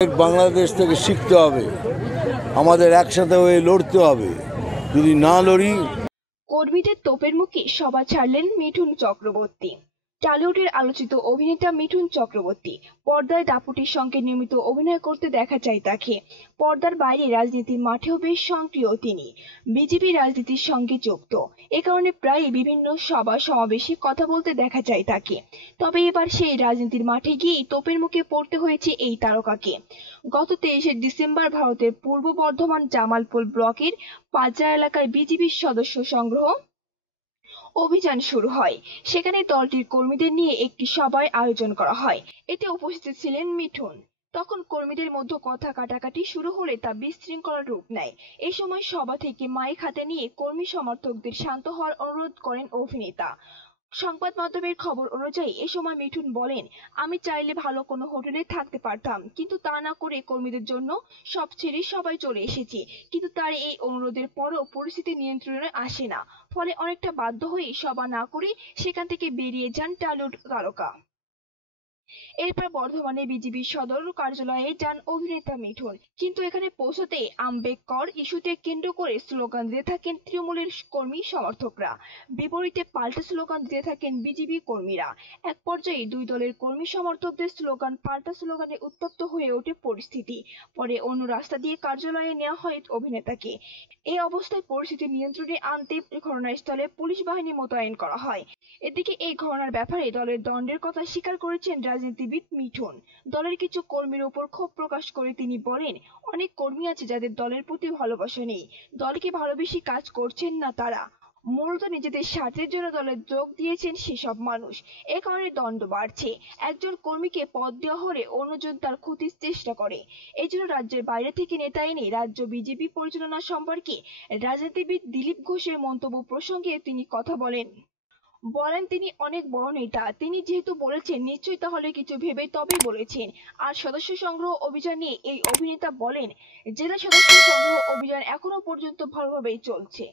বাংলাদেশ থেকে শিখতে হবে, আমাদের একসাথে হয়ে লড়তে হবে। যদি না লড়ি। কর্মীদের তোপের মুখে সভা ছাড়লেন মিঠুন চক্রবর্তী। টলিউডের আলোচিত অভিনেতা মিঠুন চক্রবর্তী পর্দায় দাপুটের সঙ্গে নিয়মিত অভিনয় করতে দেখা যায় তাকে। পর্দার বাইরে রাজনীতির মাঠেও বেশ সক্রিয় তিনি। বিজেপি রাজনীতির সঙ্গে যুক্ত, এ কারণে প্রায়ই বিভিন্ন সভা সমাবেশে কথা বলতে দেখা যায় তাকে। তবে এবার সেই রাজনীতির মাঠে গিয়েই তোপের মুখে পড়তে হয়েছে এই তারকাকে। গত 23শে ডিসেম্বর ভারতের পূর্ব বর্ধমান জামালপুর ব্লকের পাজরা এলাকায় বিজেপির সদস্য সংগ্রহ অভিযান শুরু হয়। সেখানে দলটির কর্মীদের নিয়ে একটি সভার আয়োজন করা হয়। এতে উপস্থিত ছিলেন মিঠুন। তখন কর্মীদের মধ্যে কথা কাটাকাটি শুরু হলে তা বিশৃঙ্খলার রূপ নেয়। এই সময় সভা থেকে মাইক হাতে নিয়ে কর্মী সমর্থকদের শান্ত হওয়ার অনুরোধ করেন অভিনেতা। সংবাদ মাধ্যমের খবর অনুযায়ী এ সময় মিঠুন বলেন, আমি চাইলে ভালো কোনো হোটেলে থাকতে পারতাম, কিন্তু তা না করে কর্মীদের জন্য সব ছেড়ে সবাই চলে এসেছি। কিন্তু তার এই অনুরোধের পরও পরিস্থিতি নিয়ন্ত্রণে আসে না। ফলে অনেকটা বাধ্য হয়ে সভা না করে সেখান থেকে বেরিয়ে যান টলিউড তারকা। এরপর বর্ধমানে বিজেপির সদর কার্যালয়ে যান অভিনেতা মিঠুন। কিন্তু এখানে পৌঁছতে আম্বেদকর ইস্যুতে কেন্দ্র করে স্লোগান দিতে থাকেন তৃণমূলের কর্মী সমর্থকরা। বিপরীতে পাল্টা স্লোগান দিতে থাকেন বিজেপি কর্মীরা। এক পর্যায়ে দুই দলের কর্মী সমর্থকদের স্লোগান পাল্টা স্লোগানে উত্তপ্ত হয়ে ওঠে পরিস্থিতি। পরে অন্য রাস্তা দিয়ে কার্যালয়ে নেওয়া হয় অভিনেতাকে। এই অবস্থায় পরিস্থিতি নিয়ন্ত্রণে আনতে ঘটনাস্থলে পুলিশ বাহিনী মোতায়েন করা হয়। এদিকে এই ঘটনার ব্যাপারে দলের দ্বন্দ্বের কথা স্বীকার করেছেন রাজনীতিবিদ মিঠুন। দলের কিছু কর্মীর ওপর ক্ষোভ প্রকাশ করে তিনি বলেন, অনেক কর্মী আছে যাদের দলের প্রতি ভালোবাসা নেই, দলকে ভালোবেসে কাজ করছেন না তারা। মূলত নিজেদের স্বার্থের জন্য দলে যোগ দিয়েছেন সেসব মানুষ। এ কারণে দ্বন্দ্ব বাড়ছে। একজন কর্মীকে পদ দেওয়া হলে অন্যজন তার ক্ষতির চেষ্টা করে। এজন্য রাজ্যের বাইরে থেকে নেতা এনে রাজ্য বিজেপি পরিচালনা সম্পর্কে রাজনীতিবিদ দিলীপ ঘোষের মন্তব্য প্রসঙ্গে তিনি কথা বলেন তিনি অনেক বড় নেতা, তিনি যেহেতু বলেছেন নিশ্চয়ই তাহলে কিছু ভেবে তবেই বলেছেন। আর সদস্য সংগ্রহ অভিযান নিয়ে এই অভিনেতা বলেন, জেলা সদস্য সংগ্রহ অভিযান এখনো পর্যন্ত ভালোভাবেই চলছে।